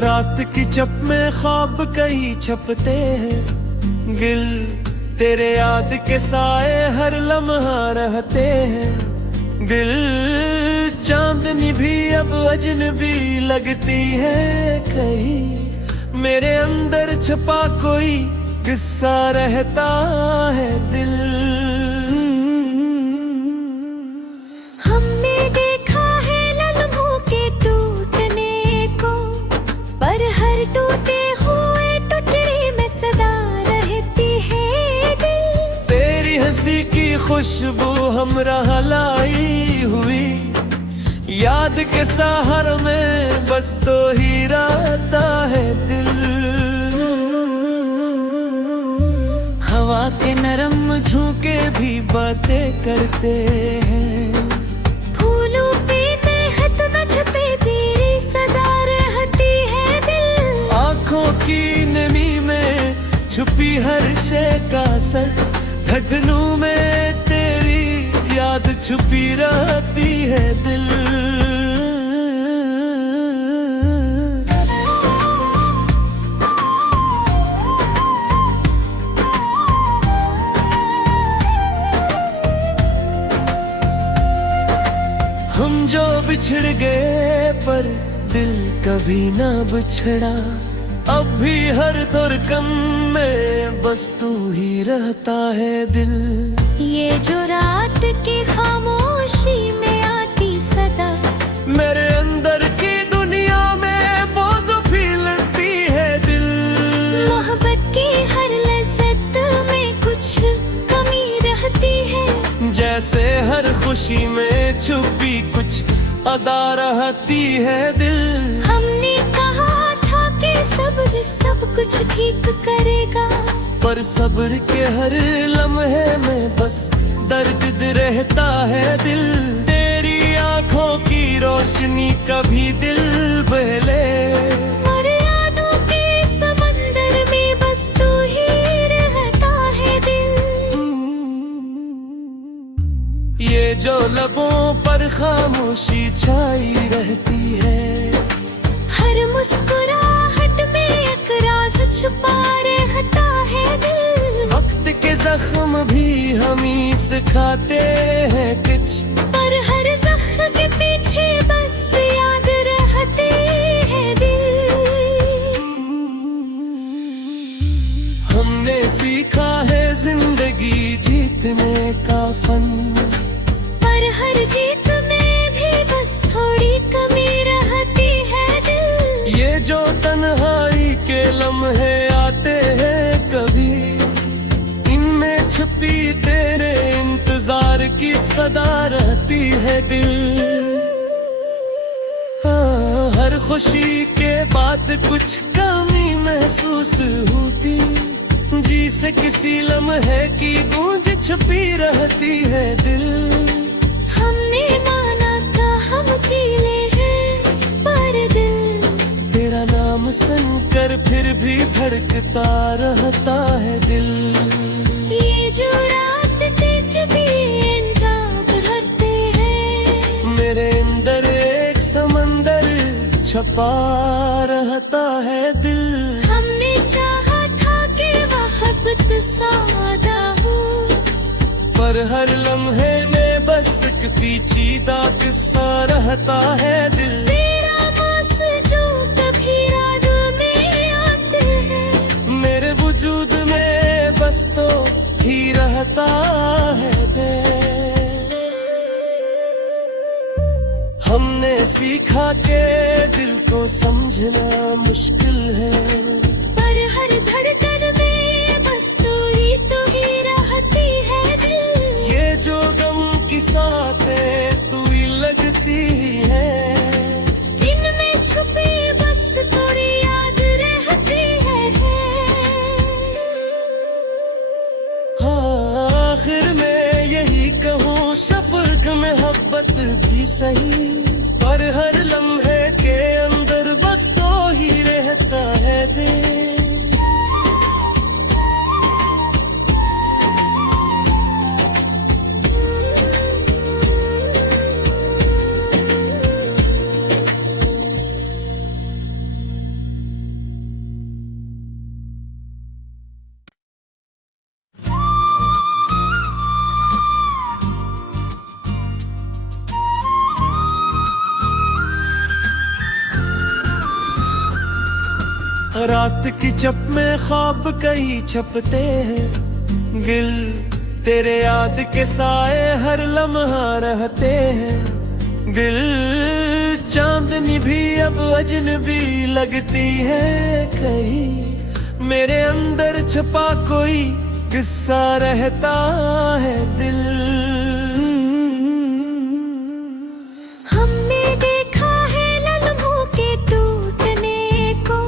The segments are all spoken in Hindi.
रात की चप में ख्वाब कई छपते हैं, गिल तेरे याद के साए हर लम्हा रहते हैं। दिल चांदनी भी अब अजनबी लगती है, कहीं मेरे अंदर छुपा कोई किस्सा रहता है दिल। हमने देखा है लम्हों के टूटने को, पर हर टूटे हुए टुकड़े में सदा रहती है दिल। तेरी हंसी की खुशबू हमरा लाई हुई, याद के सहार में बस तो ही रहता है दिल। हवा के नरम झोंके भी बातें करते हैं, फूलों पे महक न छुपे तेरी सदा रहती है दिल। आँखों की नमी में छुपी हर शय का असर, धड़कनों में तेरी याद छुपी रहती है दिल। हम जो बिछड़ गए पर दिल कभी ना बिछड़ा, अब भी हर धड़कन में बस तू ही रहता है दिल। ये जो रात की खामोशी में आती सदा, मेरे अंदर की दुनिया में बोझ भी लगती है दिल। मोहब्बत की हर लज़्ज़त में कुछ कमी रहती है, जैसे हर खुशी में छुपी कुछ अदा रहती है दिल। हमने कहा था कि सब्र सब कुछ ठीक करेगा, पर सब्र के हर लम्हे में बस दर्द रहता है दिल। तेरी आंखों की रोशनी कभी दिल बहले, और यादों के समंदर में बस तू ही रहता है दिल। ये जो लबों पर खामोशी छाई रहती है, हर मुस्कुराहट में एक राज छुपा रहता है दिल। वक्त के जख्म भी हम ही सिखाते हैं कुछ, पर हर जख्म के पीछे बस याद रहते हैं दिल। हमने सीखा है जिंदगी जीतने का फन, पर हर जीत में भी बस थोड़ी कमी रहती है दिल। ये जो तन्हाई के लम्हे आते हैं कभी, इनमें छुपी तेरे इंतजार की सदा रहती है दिल। हाँ, हर खुशी के बाद कुछ कमी महसूस होती, जी से किसी लम्हे की गूंज छुपी रहती है दिल। हमने माना था हम अकेले हैं, पर दिल तेरा नाम सुनकर फिर भी धड़कता रहता है दिल। ये जो रात तेज दिए भरते हैं, मेरे अंदर एक समंदर छपा रहता है दिल। हमने चाहा था कि मोहब्बत सादा हो, पर हर लम्हे में बस एक पेचीदा किस्सा रहता है दिल। तेरा मास जो कभी रात में आते हैं, मेरे वजूद में बस तो ही रहता है दिल। हमने सीखा के दिल को समझना मुश्किल है, पर हर धड़कन में बस तू ही रहती है दिल। ये जो गम की साथें तू ही लगती है, इनमें छुपी बस थोड़ी याद रहती है। हाँ, आखिर में यही कहूँ सफर का मोहब्बत भी सही, पर हर लम्हे के अंदर बस तो ही रहता है दिल। रात की चप में ख्वाब कई छपते हैं, गिल तेरे याद के साए हर लम्हा रहते हैं। दिल चांदनी भी अब अजनबी लगती है कहीं, मेरे अंदर छुपा कोई किस्सा रहता है दिल। हमने देखा है लम्हों के टूटने को,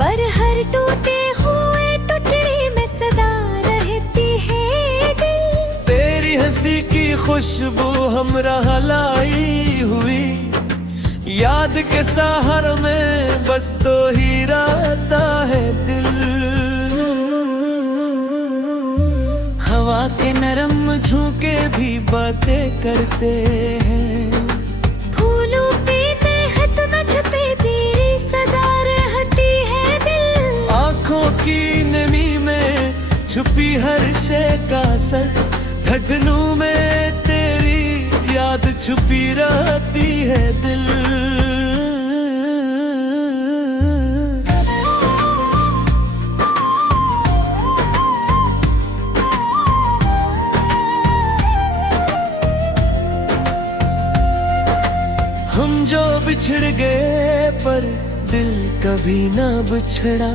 पर हर टूटे हुए टुकड़े में सदा रहती है दिल। तेरी हंसी की खुशबू हमरा लाई हुई, याद के सहारे में बस तो ही रहता है दिल। हवा के नरम झोंके भी बातें करते हैं, फूलों पे तहत न छुपे तेरी सदा रहती है दिल। आँखों की नमी में छुपी हर शय का असर, धड़कनों में तेरी याद छुपी रहती है दिल। हम जो बिछड़ गए पर दिल कभी ना बिछड़ा,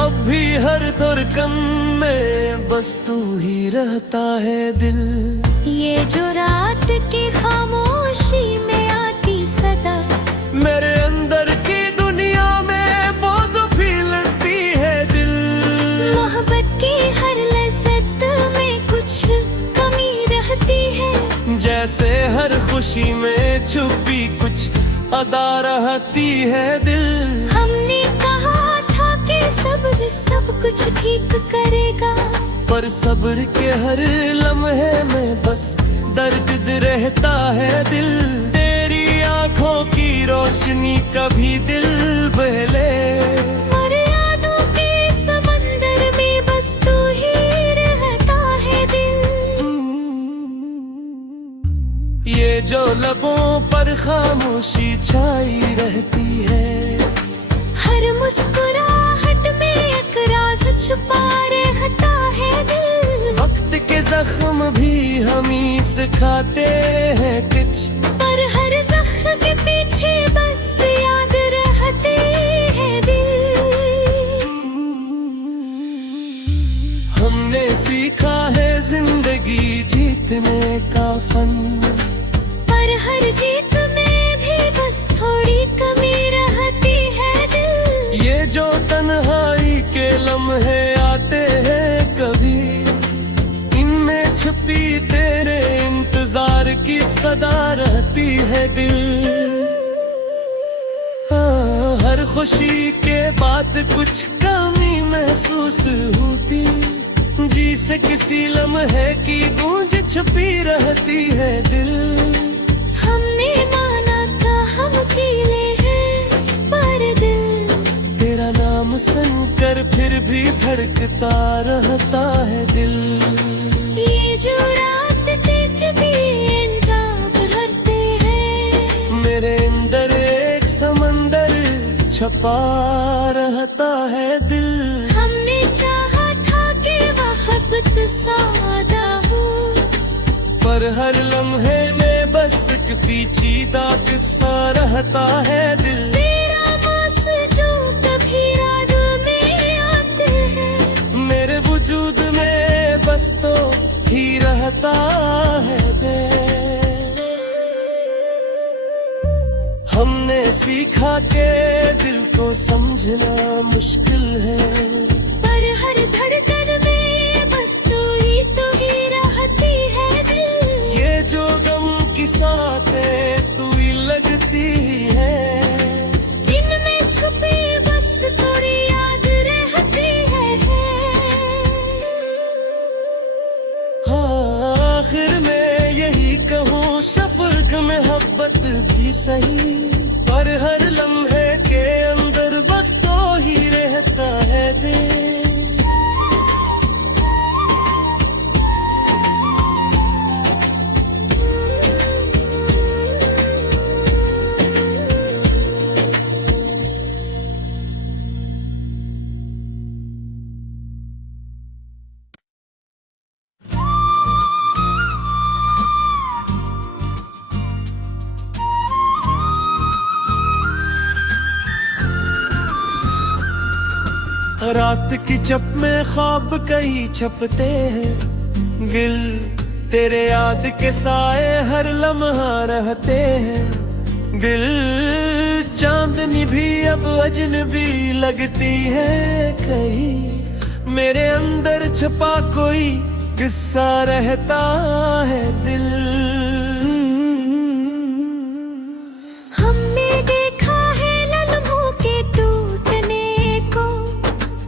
अब भी हर धड़कन में बस तू ही रहता है दिल। ये जो रात की खामोशी में आती सदा, मेरे अंदर की दुनिया में बोझ भी लगती है दिल। मोहब्बत की हर लज़्ज़त में कुछ कमी रहती है, जैसे हर खुशी में छुपी कुछ अदा रहती है दिल। हमने कहा था कि सब्र सब कुछ ठीक करेगा, पर सब्र के हर लम्हे में बस दर्द रहता है दिल। तेरी आंखों की रोशनी कभी दिल बहले, और यादों के समंदर में बस तू ही रहता है दिल। ये जो लबों पर खामोशी छाई रहती है, हर मुस्कुराहट में एक राज छुपा रहता है दिल। वक्त के जख्म भी हम ही सिखाते हैं कुछ, पर हर जख्म के पीछे बस याद रहते हैं दिल। हमने सीखा है जिंदगी जीतने का फन, पर हर जीत में भी बस थोड़ी कमी रहती है दिल। ये जो तन्हाई के लम्हे आते हैं कभी, इनमें छुपी तेरे इंतजार की सदा रहती है दिल। हाँ, हर खुशी के बाद कुछ कमी महसूस होती, जी से किसी लम्हे की गूंज छुपी रहती है दिल। हमने माना था हम अकेले हैं, पर दिल तेरा नाम सुनकर फिर भी धड़कता रहता है दिल। ये जो रात के जबी इंतज़ार भरते हैं, मेरे अंदर एक समंदर छपा रहता है दिल। हमने चाहा था कि मोहब्बत सादा हो, पर हर लम्हे में बस एक पेचीदा किस्सा रहता है दिल। तेरा मास जो कभी रात में आते हैं, मेरे वजूद में बस तो ही रहता है बे। हमने सीखा के दिल को समझना मुश्किल है, पर हर धड़कन में बस तू ही रहती है दिल। ये जो गम की साथें तू ही लगती है, इनमें छुपी बस थोड़ी याद रहती है। हाँ, आखिर में यही कहूँ शफ़क़ मोहब्बत भी सही, पर हर लम्हे के अंदर बस तो ही रहता है दिल। रात की चप में ख्वाब कई छपते हैं, गिल तेरे याद के साए हर लम्हा रहते हैं। दिल चांदनी भी अब अजनबी लगती है कहीं, मेरे अंदर छुपा कोई किस्सा रहता है दिल। हमने देखा है लम्हों के टूटने को,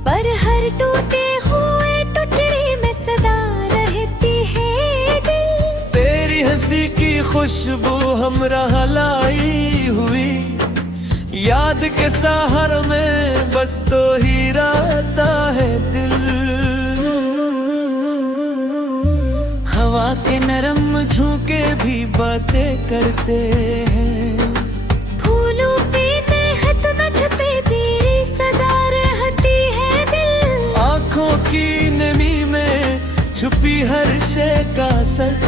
पर हर टूटे हुए टुकड़े में सदा रहती है दिल। तेरी हंसी की खुशबू हमरा लाई हुई, याद के सहारे में बस तो ही रहता है दिल। हवा के नरम झोंके भी बातें करते हैं, फूलों पे नेहत न छुपे तेरी सदा रहती है दिल। आँखों की नमी में छुपी हर शय का असर,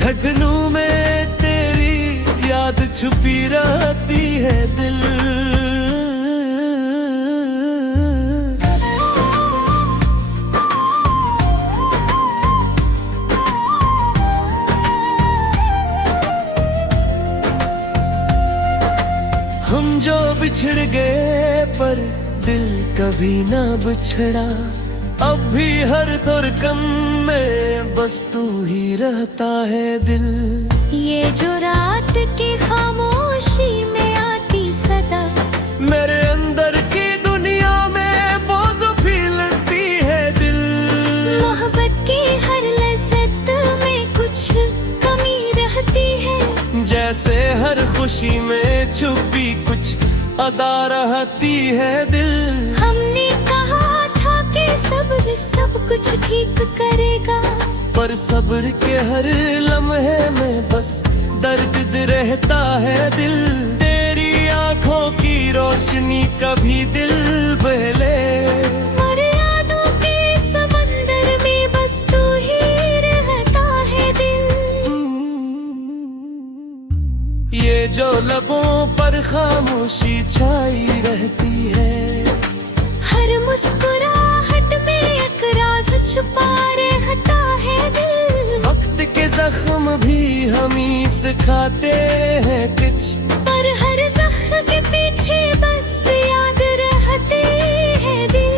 धड़कनों में तेरी याद छुपी रहती है दिल। हम जो बिछड़ गए पर दिल कभी ना बिछड़ा, अब भी हर धड़कन में बस तू ही रहता है दिल। ये जो रात की खामोशी में आती सदा, मेरे अंदर की दुनिया में बोझ भी लड़ती है दिल। मोहब्बत की हर लज्जत में कुछ कमी रहती है, जैसे हर खुशी में छुपी कुछ अदा रहती है दिल। हमने कहा था कि सब्र सब कुछ ठीक करेगा, पर सब्र के हर लम्हे में बस दर्द रहता है दिल। तेरी आंखों की रोशनी कभी दिल बहले, और यादों के समंदर में बस तू ही रहता है दिल। ये जो लबों पर खामोशी छाई रहती है, हर मुस्कुराहट में एक राज छुपा रहता है दिल। वक्त के जख्म भी हम ही सिखाते हैं कुछ, पर हर जख्म के पीछे बस याद रहती है दिल।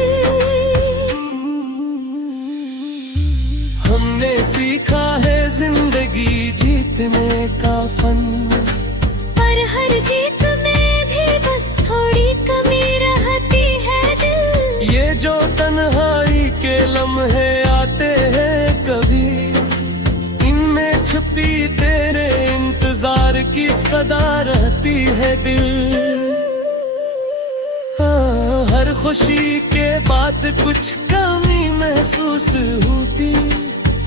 हमने सीखा है जिंदगी जीतने का फन, पर हर जीत में भी बस थोड़ी कमी रहती है दिल। ये जो तन्हाई के लम्हे आते हैं कभी, इनमें छुपी तेरे इंतजार की सदा रहती है दिल। हाँ, हर खुशी के बाद कुछ कमी महसूस होती,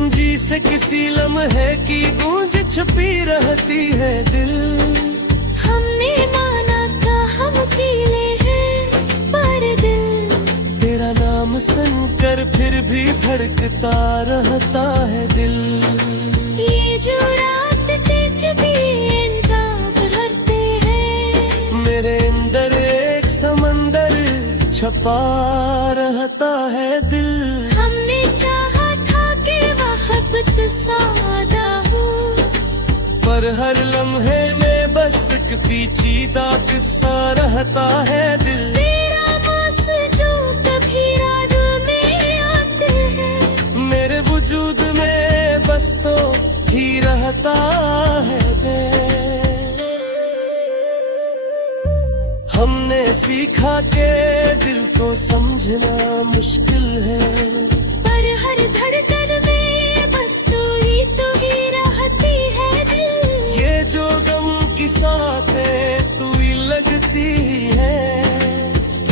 जी से किसी लम्हे की गूंज छुपी रहती है दिल। हमने माना था हम अकेले हैं, पर दिल तेरा नाम सुनकर फिर भी धड़कता रहता है दिल। ये जो रात तेजती इंतज़ार भरते हैं, मेरे अंदर एक समंदर छपा रहता है दिल। हमने चाहा था कि मोहब्बत सादा हो, पर हर लम्हे में बस एक पेचीदा किस्सा रहता है दिल। तेरा मास जो कभी रात में आते हैं, मेरे वजूद में बस तो ही रहता है दिल। हमने सीखा के दिल को समझना मुश्किल है, पर हर धड़कन में बस तू ही रहती है दिल। ये जो गम की साथें तू ही लगती है,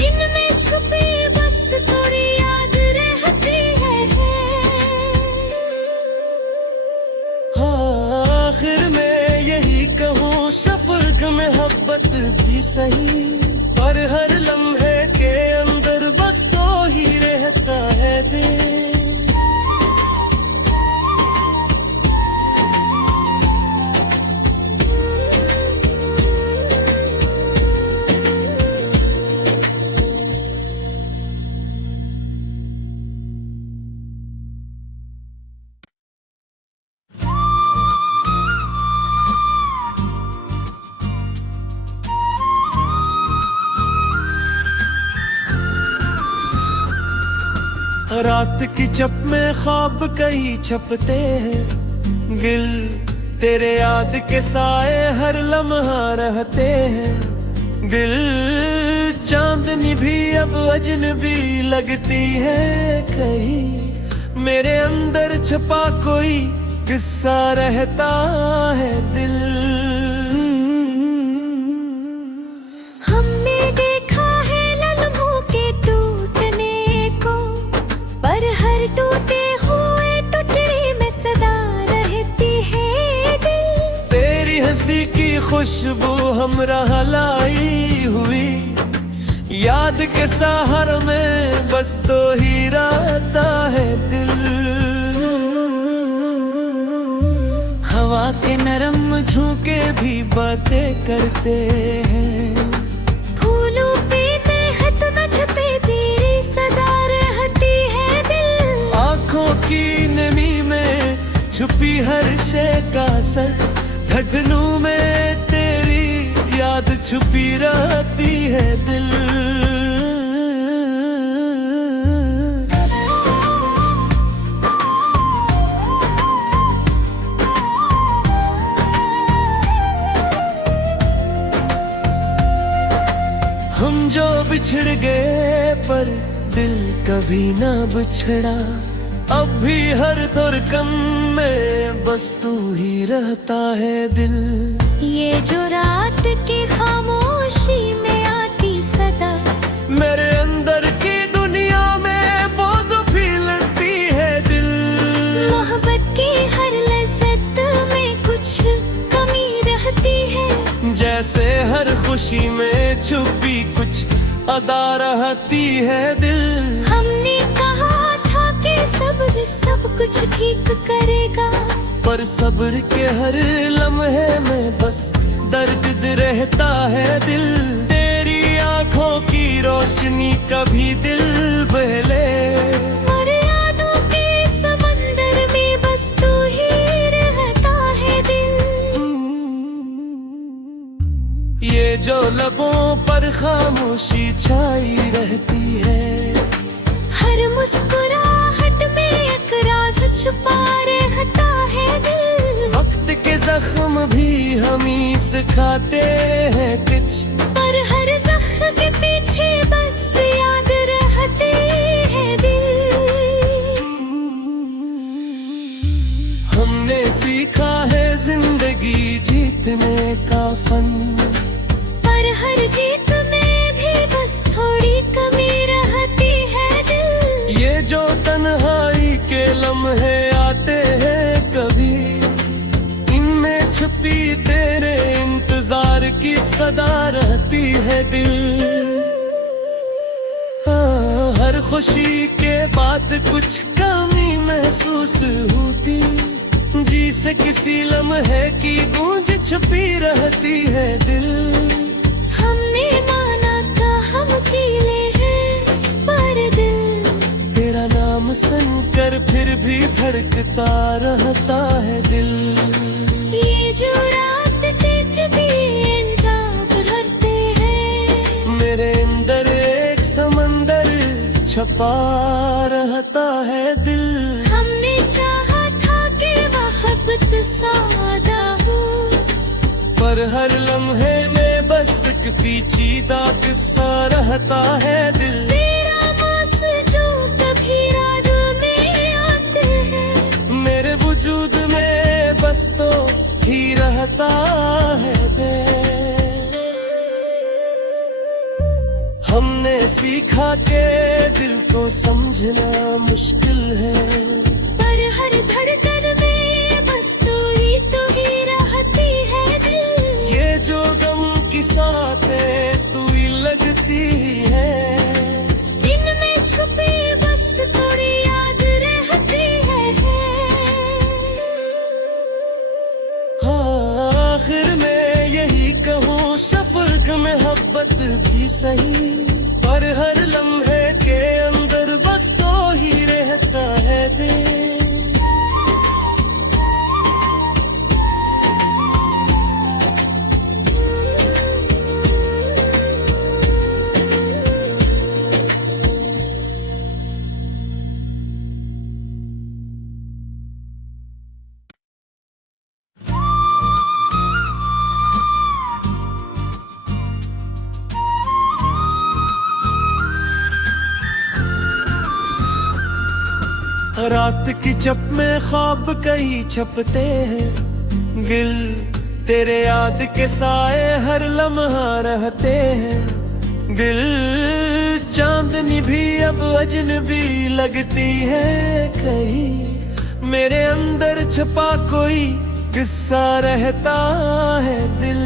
इनमें छुपी बस थोड़ी याद रहती है। हाँ, आखिर में यही कहूँ सफर मोहब्बत भी सही, पर हर लम्हे के अंदर बस तो ही रहता है दिल। रात की चप में ख्वाब कई छपते हैं, गिल तेरे याद के साए हर लम्हा रहते हैं। दिल चांदनी भी अब अजनबी लगती है कहीं, मेरे अंदर छुपा कोई किस्सा रहता है दिल। हमने देखा है लम्हों के टूटने को, पर हर टूटे हुए टुकड़े में सदा रहती है दिल। तेरी हंसी की खुशबू हमरा लाई हुई, याद के सहार में बस तो ही रहता है दिल। हवा के नरम झोंके भी बातें करते हैं, फूलों पे मेहक में छुपे तेरी सदा रहती है दिल। आँखों की नमी में छुपी हर शय का असर, धड़कनों में तेरी याद छुपी रहती है दिल। हम जो बिछड़ गए पर दिल कभी ना बिछड़ा, अब भी हर धड़कन में बस तू ही रहता है दिल। ये जो रात की खामोशी में आती सदा, मेरे अंदर की दुनिया में बोझ भी लड़ती है दिल। मोहब्बत की हर लज़्ज़त में कुछ कमी रहती है, जैसे हर खुशी में छुपी कुछ अदा रहती है दिल। हमने कहा था कि सब्र सब कुछ ठीक करेगा, पर सब्र के हर लम्हे में बस दर्द रहता है दिल। तेरी आंखों की रोशनी कभी दिल बहले, और यादों के समंदर में बस तू ही रहता है दिल। ये जो लबों पर खामोशी छाई रहती है, हर मुस्कुराहट में एक राज छुपा रहता है दिल। वक्त के जख्म भी हम ही सिखाते हैं कुछ, पर हर जख्म के पीछे बस याद रहते हैं दिल। हमने सीखा है जिंदगी जीतने का फन, पर हर जीत में भी बस थोड़ी कमी रहती है दिल। ये जो तन्हाई के लम्हे आते हैं कभी, इनमें छुपी तेरे इंतजार की सदा रहती है दिल। हाँ, हर खुशी के बाद कुछ कमी महसूस होती, जी से किसी लम्हे की गूंज छुपी रहती है दिल। हमने माना था हम अकेले हैं, पर दिल तेरा नाम सुनकर फिर भी धड़कता रहता है दिल। ये जो रात के चंदा भरते हैं, मेरे अंदर एक समंदर छपा रहता है दिल। हमने चाहा था कि मोहब्बत सादा हो, पर हर लम्हे में बस एक पेचीदा किस्सा रहता है दिल। तेरा मास जो कभी याद में आते हैं, मेरे वजूद में बस तो ही रहता है दिल। हमने सीखा के दिल को समझना मुश्किल है, पर हर धड़कन में बस तू ही रहती है दिल। ये जो गम की साथें तू ही लगती है, इनमें छुपी बस थोड़ी याद रहती है। हाँ, आखिर में यही कहूँ सफर में मोहब्बत भी सही, पर हर लम्हे के अंदर बस तो ही रहता है दिल। रात की चप में ख्वाब कई छपते हैं, गिल तेरे याद के साए हर लम्हा रहते हैं। दिल चांदनी भी अब अजनबी लगती है कहीं, मेरे अंदर छपा कोई किस्सा रहता है। दिल